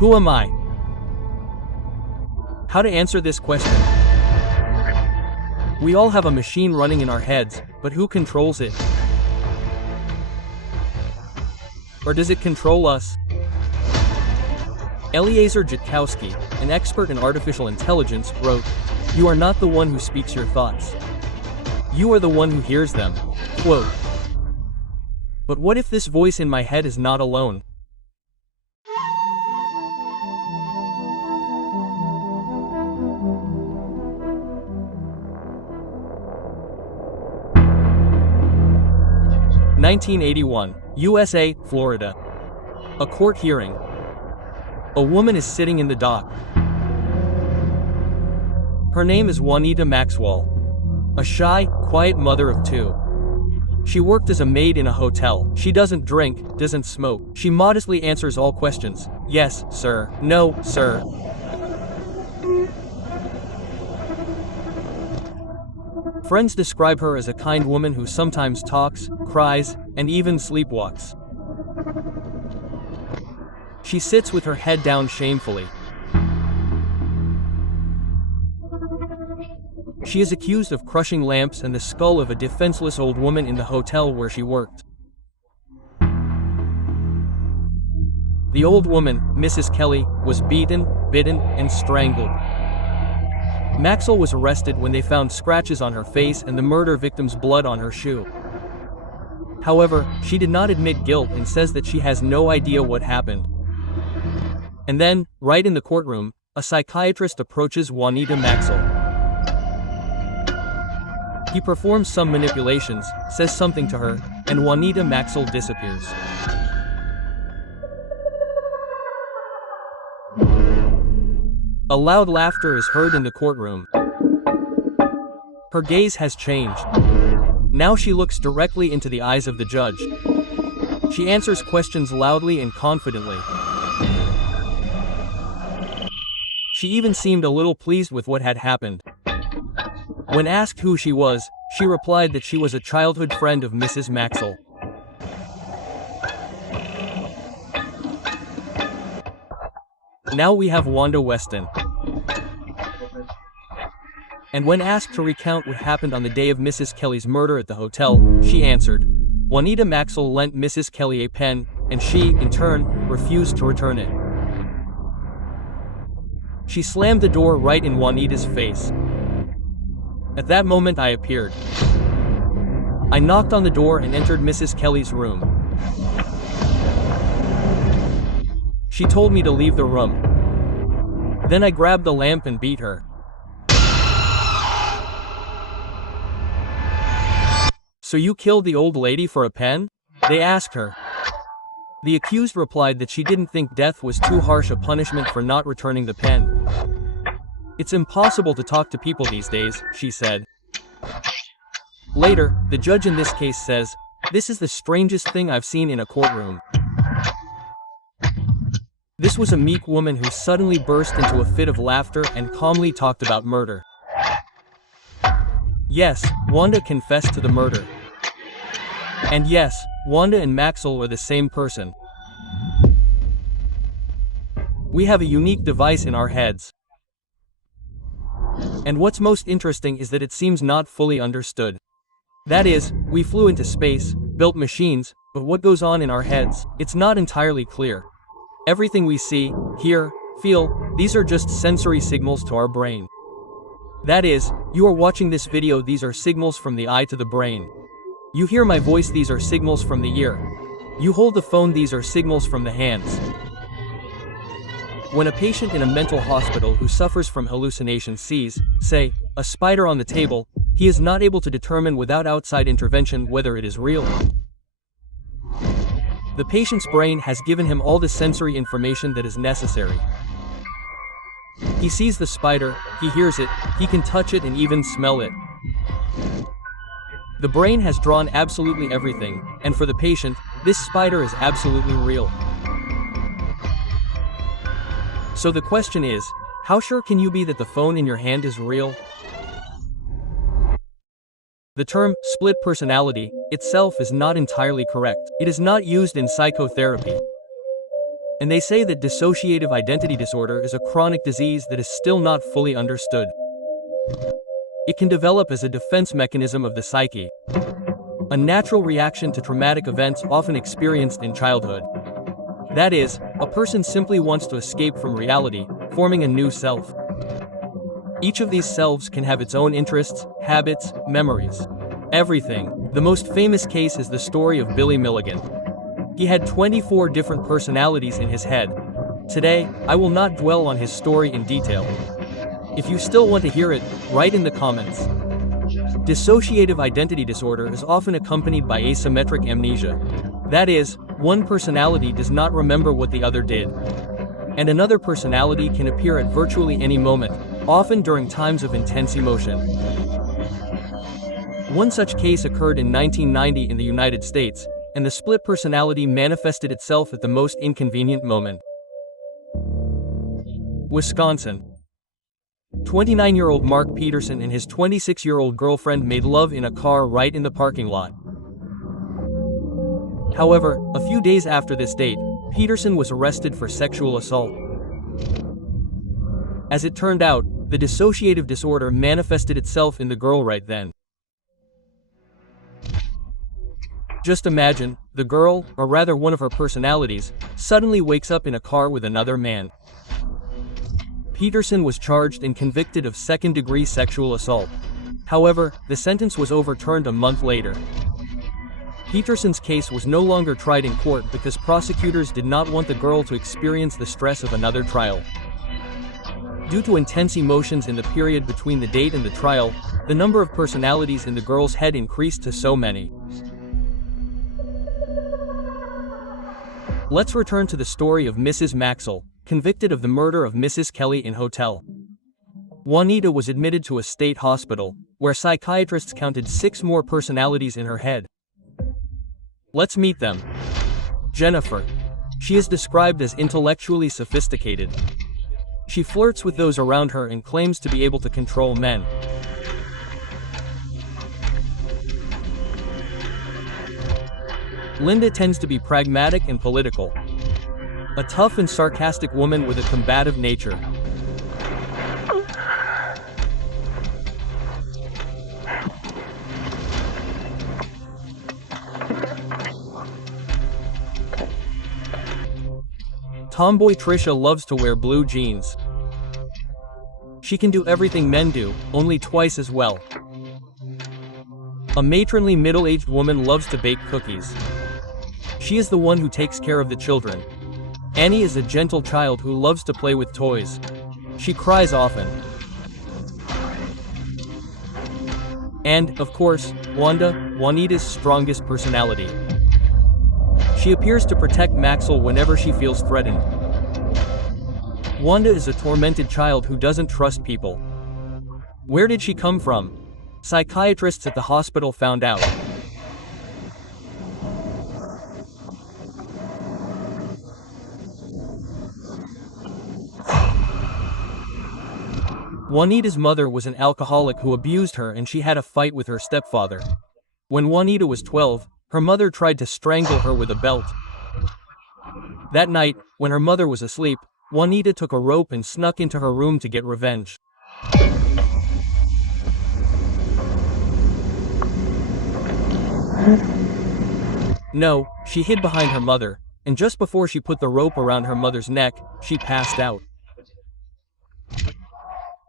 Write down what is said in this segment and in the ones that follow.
Who am I? How to answer this question? We all have a machine running in our heads, but who controls it? Or does it control us? Eliezer Jatkowski, an expert in artificial intelligence, wrote, "You are not the one who speaks your thoughts. You are the one who hears them." Quote. But what if this voice in my head is not alone? (1981), USA, Florida. A court hearing. A woman is sitting in the dock. Her name is Juanita Maxwell. A shy, quiet mother of two. She worked as a maid in a hotel. She doesn't drink, doesn't smoke. She modestly answers all questions. Yes, sir. No, sir. Friends describe her as a kind woman who sometimes talks, cries, and even sleepwalks. She sits with her head down shamefully. She is accused of crushing lamps and the skull of a defenseless old woman in the hotel where she worked. The old woman, Mrs. Kelly, was beaten, bitten, and strangled. Maxwell was arrested when they found scratches on her face and the murder victim's blood on her shoe. However, she did not admit guilt and says that she has no idea what happened. And then, right in the courtroom, a psychiatrist approaches Juanita Maxwell. He performs some manipulations, says something to her, and Juanita Maxwell disappears. A loud laughter is heard in the courtroom. Her gaze has changed. Now she looks directly into the eyes of the judge. She answers questions loudly and confidently. She even seemed a little pleased with what had happened. When asked who she was, she replied that she was a childhood friend of Mrs. Maxwell. Now we have Wanda Weston. And when asked to recount what happened on the day of Mrs. Kelly's murder at the hotel, she answered, Juanita Maxwell lent Mrs. Kelly a pen, and she, in turn, refused to return it. She slammed the door right in Juanita's face. At that moment I appeared. I knocked on the door and entered Mrs. Kelly's room. She told me to leave the room. Then I grabbed the lamp and beat her. So you killed the old lady for a pen? They asked her. The accused replied that she didn't think death was too harsh a punishment for not returning the pen. It's impossible to talk to people these days, she said. Later, the judge in this case says, "This is the strangest thing I've seen in a courtroom." This was a meek woman who suddenly burst into a fit of laughter and calmly talked about murder. Yes, Wanda confessed to the murder. And yes, Wanda and Maxwell are the same person. We have a unique device in our heads. And what's most interesting is that it seems not fully understood. That is, we flew into space, built machines, but what goes on in our heads, it's not entirely clear. Everything we see, hear, feel, these are just sensory signals to our brain. That is, you are watching this video, these are signals from the eye to the brain. You hear my voice, these are signals from the ear. You hold the phone, these are signals from the hands. When a patient in a mental hospital who suffers from hallucinations sees, say, a spider on the table, he is not able to determine without outside intervention whether it is real. The patient's brain has given him all the sensory information that is necessary. He sees the spider, he hears it, he can touch it and even smell it. The brain has drawn absolutely everything, and for the patient, this spider is absolutely real. So the question is, how sure can you be that the phone in your hand is real? The term, split personality, itself is not entirely correct. It is not used in psychotherapy. And they say that dissociative identity disorder is a chronic disease that is still not fully understood. It can develop as a defense mechanism of the psyche, a natural reaction to traumatic events often experienced in childhood. That is, a person simply wants to escape from reality, forming a new self. Each of these selves can have its own interests, habits, memories, everything. The most famous case is the story of Billy Milligan. He had 24 different personalities in his head. Today, I will not dwell on his story in detail. If you still want to hear it, write in the comments. Dissociative identity disorder is often accompanied by asymmetric amnesia. That is, one personality does not remember what the other did. And another personality can appear at virtually any moment, often during times of intense emotion. One such case occurred in 1990 in the United States, and the split personality manifested itself at the most inconvenient moment. Wisconsin. 29-year-old Mark Peterson and his 26-year-old girlfriend made love in a car right in the parking lot. However, a few days after this date, Peterson was arrested for sexual assault. As it turned out, the dissociative disorder manifested itself in the girl right then. Just imagine, the girl, or rather one of her personalities, suddenly wakes up in a car with another man. Peterson was charged and convicted of second-degree sexual assault. However, the sentence was overturned a month later. Peterson's case was no longer tried in court because prosecutors did not want the girl to experience the stress of another trial. Due to intense emotions in the period between the date and the trial, the number of personalities in the girl's head increased to so many. Let's return to the story of Mrs. Maxwell, convicted of the murder of Mrs. Kelly in hotel. Juanita was admitted to a state hospital, where psychiatrists counted 6 more personalities in her head. Let's meet them. Jennifer. She is described as intellectually sophisticated. She flirts with those around her and claims to be able to control men. Linda tends to be pragmatic and political. A tough and sarcastic woman with a combative nature. Tomboy Trisha loves to wear blue jeans. She can do everything men do, only twice as well. A matronly middle-aged woman loves to bake cookies. She is the one who takes care of the children. Annie is a gentle child who loves to play with toys. She cries often. And, of course, Wanda, Juanita's strongest personality. She appears to protect Maxwell whenever she feels threatened. Wanda is a tormented child who doesn't trust people. Where did she come from? Psychiatrists at the hospital found out. Juanita's mother was an alcoholic who abused her, and she had a fight with her stepfather. When Juanita was 12, her mother tried to strangle her with a belt. That night, when her mother was asleep, Juanita took a rope and snuck into her room to get revenge. No, she hid behind her mother, and just before she put the rope around her mother's neck, she passed out.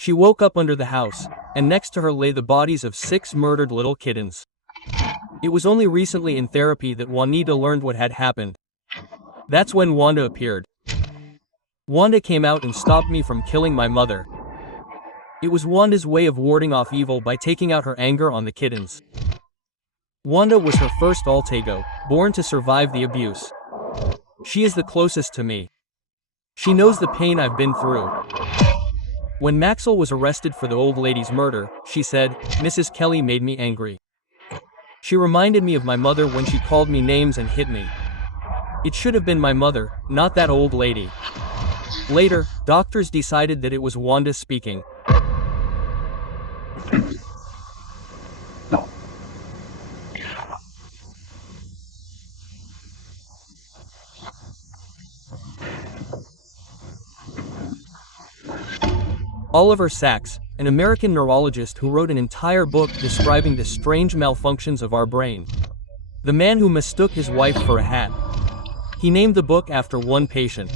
She woke up under the house, and next to her lay the bodies of 6 murdered little kittens. It was only recently in therapy that Juanita learned what had happened. That's when Wanda appeared. Wanda came out and stopped me from killing my mother. It was Wanda's way of warding off evil by taking out her anger on the kittens. Wanda was her first alter ego, born to survive the abuse. She is the closest to me. She knows the pain I've been through. When Maxwell was arrested for the old lady's murder, she said, "Mrs. Kelly made me angry. She reminded me of my mother when she called me names and hit me. It should have been my mother, not that old lady." Later, doctors decided that it was Wanda speaking. No. Oliver Sacks, an American neurologist who wrote an entire book describing the strange malfunctions of our brain. The man who mistook his wife for a hat. He named the book after one patient.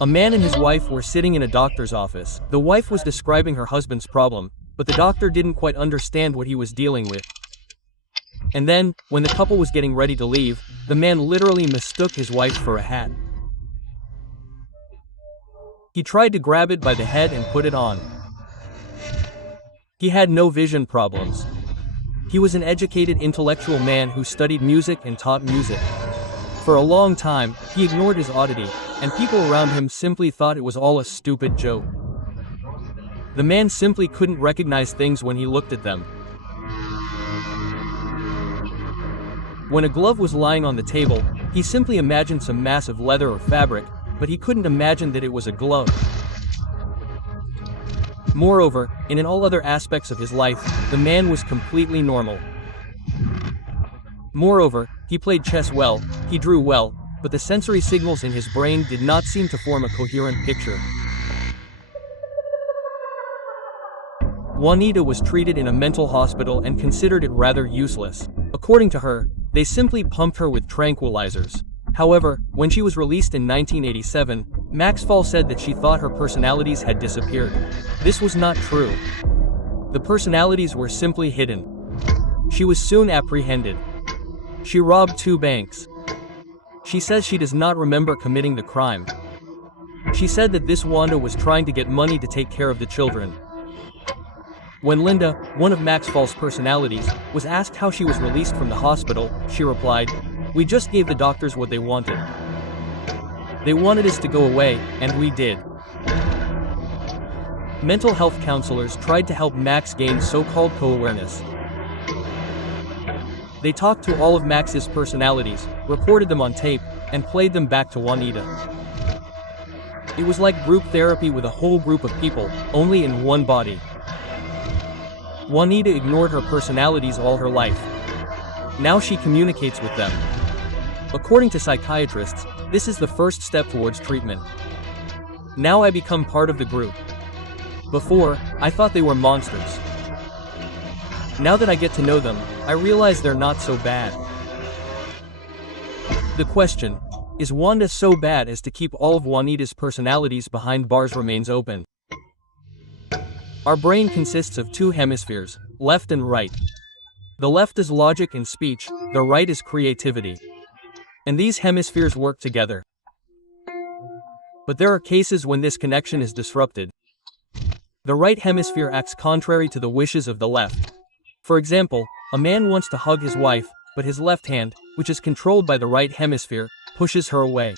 A man and his wife were sitting in a doctor's office. The wife was describing her husband's problem, but the doctor didn't quite understand what he was dealing with. And then, when the couple was getting ready to leave, the man literally mistook his wife for a hat. He tried to grab it by the head and put it on. He had no vision problems. He was an educated intellectual man who studied music and taught music. For a long time, he ignored his oddity, and people around him simply thought it was all a stupid joke. The man simply couldn't recognize things when he looked at them. When a glove was lying on the table, he simply imagined some mass of leather or fabric, but he couldn't imagine that it was a glove. Moreover, in all other aspects of his life, the man was completely normal. Moreover, he played chess well, he drew well, but the sensory signals in his brain did not seem to form a coherent picture. Juanita was treated in a mental hospital and considered it rather useless. According to her, they simply pumped her with tranquilizers. However, when she was released in 1987, Maxwell said that she thought her personalities had disappeared. This was not true. The personalities were simply hidden. She was soon apprehended. She robbed 2 banks. She says she does not remember committing the crime. She said that this Wanda was trying to get money to take care of the children. When Linda, one of Maxwell's personalities, was asked how she was released from the hospital, she replied, "We just gave the doctors what they wanted. They wanted us to go away, and we did." Mental health counselors tried to help Max gain so-called co-awareness. They talked to all of Max's personalities, recorded them on tape, and played them back to Juanita. It was like group therapy with a whole group of people, only in one body. Juanita ignored her personalities all her life. Now she communicates with them. According to psychiatrists, this is the first step towards treatment. Now I become part of the group. Before, I thought they were monsters. Now that I get to know them, I realize they're not so bad. The question, is Wanda so bad as to keep all of Juanita's personalities behind bars remains open? Our brain consists of 2 hemispheres, left and right. The left is logic and speech, the right is creativity. And these hemispheres work together. But there are cases when this connection is disrupted. The right hemisphere acts contrary to the wishes of the left. For example, a man wants to hug his wife, but his left hand, which is controlled by the right hemisphere, pushes her away.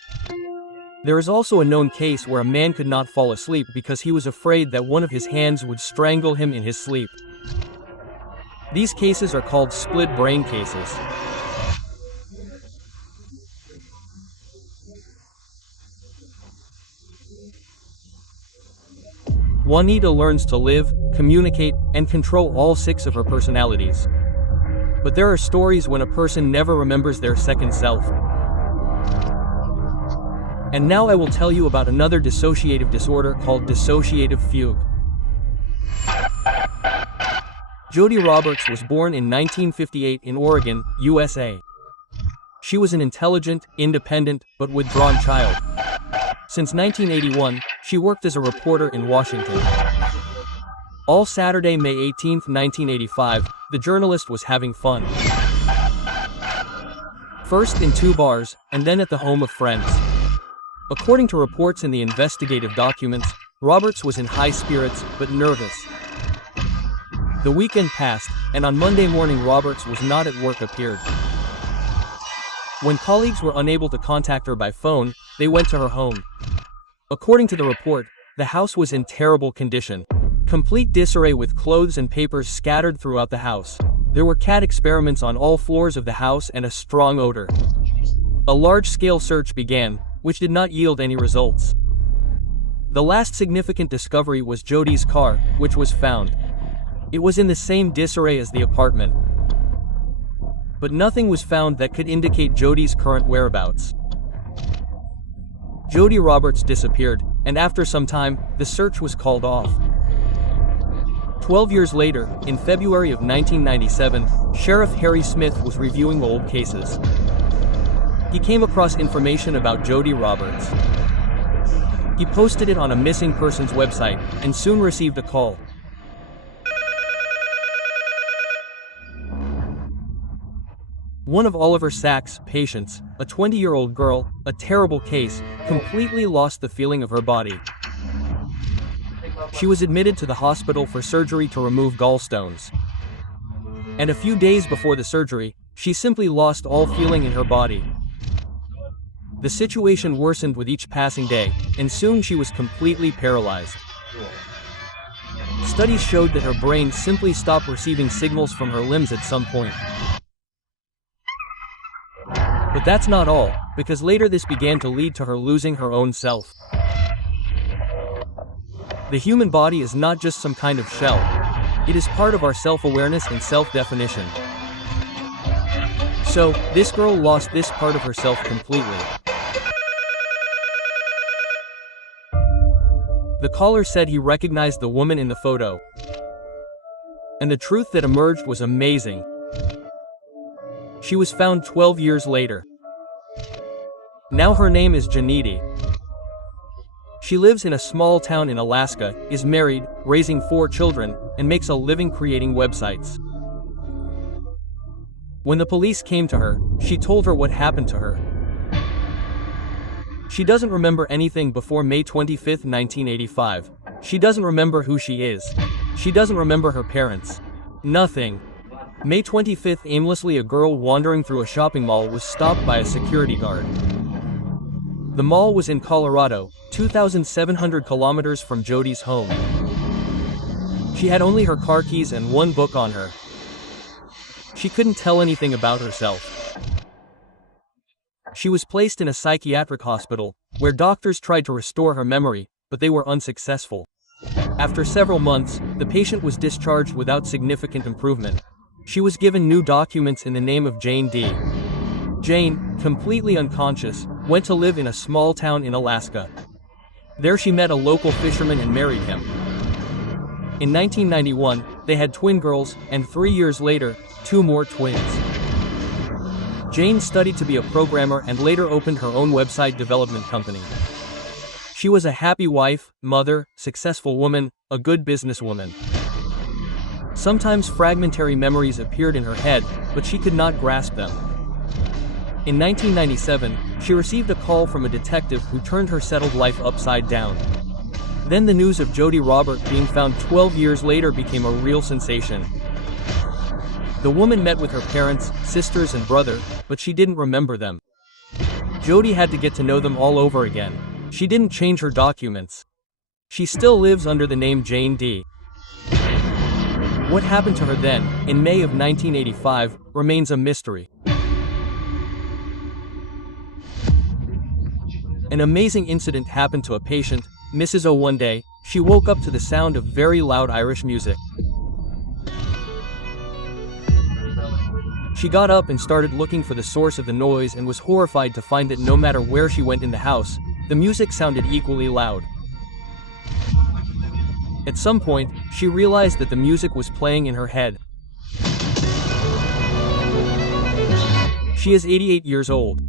There is also a known case where a man could not fall asleep because he was afraid that one of his hands would strangle him in his sleep. These cases are called split brain cases. Juanita learns to live, communicate, and control all 6 of her personalities. But there are stories when a person never remembers their second self. And now I will tell you about another dissociative disorder called dissociative fugue. Jody Roberts was born in 1958 in Oregon, USA. She was an intelligent, independent, but withdrawn child. Since 1981, she worked as a reporter in Washington. All Saturday, May 18, 1985, the journalist was having fun. First in 2 bars, and then at the home of friends. According to reports in the investigative documents, Roberts was in high spirits, but nervous. The weekend passed, and on Monday morning Roberts was not at work appeared. When colleagues were unable to contact her by phone, they went to her home. According to the report, the house was in terrible condition. Complete disarray with clothes and papers scattered throughout the house. There were cat experiments on all floors of the house and a strong odor. A large-scale search began, which did not yield any results. The last significant discovery was Jody's car, which was found. It was in the same disarray as the apartment. But nothing was found that could indicate Jody's current whereabouts. Jody Roberts disappeared, and after some time, the search was called off. 12 years later, in February of 1997, Sheriff Harry Smith was reviewing old cases. He came across information about Jody Roberts. He posted it on a missing persons website, and soon received a call. One of Oliver Sacks' patients, a 20-year-old girl, a terrible case, completely lost the feeling of her body. She was admitted to the hospital for surgery to remove gallstones. And a few days before the surgery, she simply lost all feeling in her body. The situation worsened with each passing day, and soon she was completely paralyzed. Studies showed that her brain simply stopped receiving signals from her limbs at some point. But that's not all, because later this began to lead to her losing her own self. The human body is not just some kind of shell. It is part of our self-awareness and self-definition. So, this girl lost this part of herself completely. The caller said he recognized the woman in the photo. And the truth that emerged was amazing. She was found 12 years later. Now her name is Juanita. She lives in a small town in Alaska, is married, raising 4 children, and makes a living creating websites. When the police came to her, she told her what happened to her. She doesn't remember anything before May 25, 1985. She doesn't remember who she is. She doesn't remember her parents. Nothing. May 25th, aimlessly a girl wandering through a shopping mall was stopped by a security guard. The mall was in Colorado, 2,700 kilometers from Jody's home. She had only her car keys and 1 book on her. She couldn't tell anything about herself. She was placed in a psychiatric hospital, where doctors tried to restore her memory, but they were unsuccessful. After several months, the patient was discharged without significant improvement. She was given new documents in the name of Jane D. Jane, completely unconscious, went to live in a small town in Alaska. There she met a local fisherman and married him. In 1991, they had twin girls, and 3 years later, 2 more twins. Jane studied to be a programmer and later opened her own website development company. She was a happy wife, mother, successful woman, a good businesswoman. Sometimes fragmentary memories appeared in her head, but she could not grasp them. In 1997, she received a call from a detective who turned her settled life upside down. Then the news of Jody Roberts being found 12 years later became a real sensation. The woman met with her parents, sisters and brother, but she didn't remember them. Jody had to get to know them all over again. She didn't change her documents. She still lives under the name Jane D. What happened to her then, in May of 1985, remains a mystery. An amazing incident happened to a patient, Mrs. O. One day, she woke up to the sound of very loud Irish music. She got up and started looking for the source of the noise and was horrified to find that no matter where she went in the house, the music sounded equally loud. At some point, she realized that the music was playing in her head. She is 88 years old.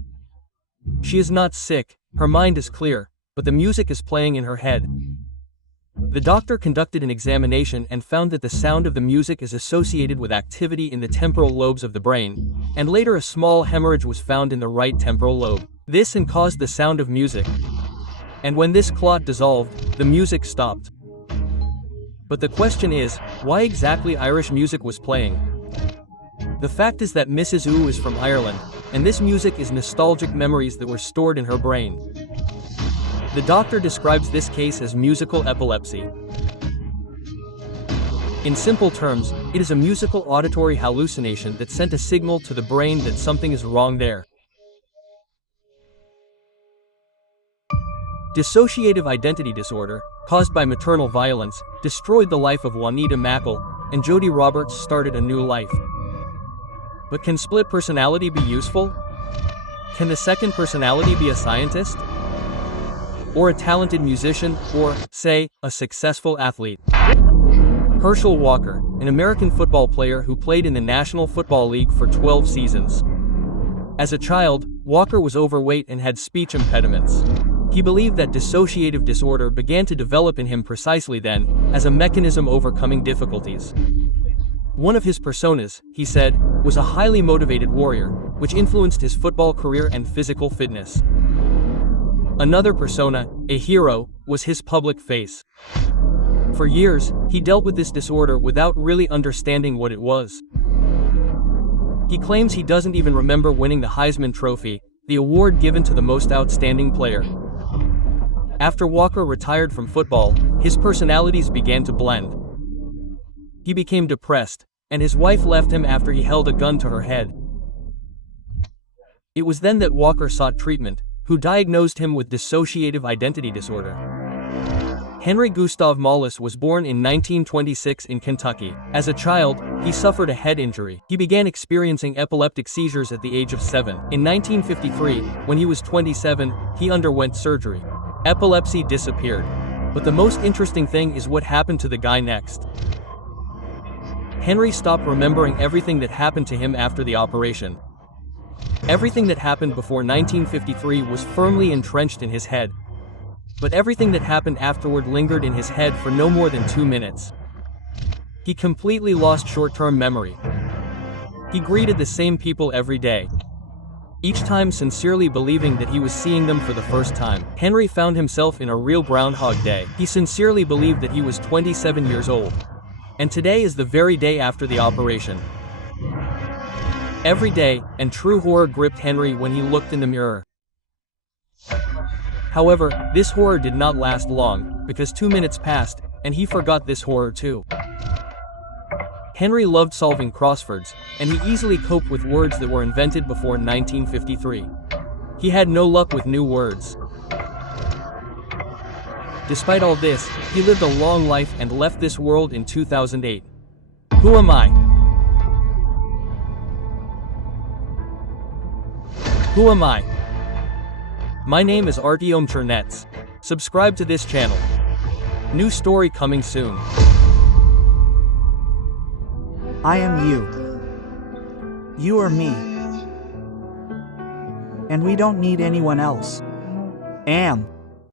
She is not sick, her mind is clear, but the music is playing in her head. The doctor conducted an examination and found that the sound of the music is associated with activity in the temporal lobes of the brain, and later a small hemorrhage was found in the right temporal lobe. This caused the sound of music. And when this clot dissolved, the music stopped. But the question is, why exactly Irish music was playing? The fact is that Mrs. U is from Ireland, and this music is nostalgic memories that were stored in her brain. The doctor describes this case as musical epilepsy. In simple terms, it is a musical auditory hallucination that sent a signal to the brain that something is wrong there. Dissociative identity disorder, caused by maternal violence, destroyed the life of Juanita Maxwell, and Jody Roberts started a new life. But can split personality be useful? Can the second personality be a scientist? Or a talented musician, or, say, a successful athlete? Herschel Walker, an American football player who played in the National Football League for 12 seasons. As a child, Walker was overweight and had speech impediments. He believed that dissociative disorder began to develop in him precisely then, as a mechanism overcoming difficulties. One of his personas, he said, was a highly motivated warrior, which influenced his football career and physical fitness. Another persona, a hero, was his public face. For years, he dealt with this disorder without really understanding what it was. He claims he doesn't even remember winning the Heisman Trophy, the award given to the most outstanding player. After Walker retired from football, his personalities began to blend. He became depressed, and his wife left him after he held a gun to her head. It was then that Walker sought treatment, who diagnosed him with dissociative identity disorder. Henry Gustav Mollis was born in 1926 in Kentucky. As a child, he suffered a head injury. He began experiencing epileptic seizures at the age of 7. In 1953, when he was 27, he underwent surgery. Epilepsy disappeared. But the most interesting thing is what happened to the guy next. Henry stopped remembering everything that happened to him after the operation. Everything that happened before 1953 was firmly entrenched in his head. But everything that happened afterward lingered in his head for no more than 2 minutes. He completely lost short-term memory. He greeted the same people every day, each time sincerely believing that he was seeing them for the first time. Henry found himself in a real Groundhog Day. He sincerely believed that he was 27 years old. And today is the very day after the operation. Every day, and true horror gripped Henry when he looked in the mirror. However, this horror did not last long, because 2 minutes passed, and he forgot this horror too. Henry loved solving crosswords, and he easily coped with words that were invented before 1953. He had no luck with new words. Despite all this, he lived a long life and left this world in 2008. Who am I? Who am I? My name is Artyom Chernets. Subscribe to this channel. New story coming soon. I am you. You are me. And we don't need anyone else. Am.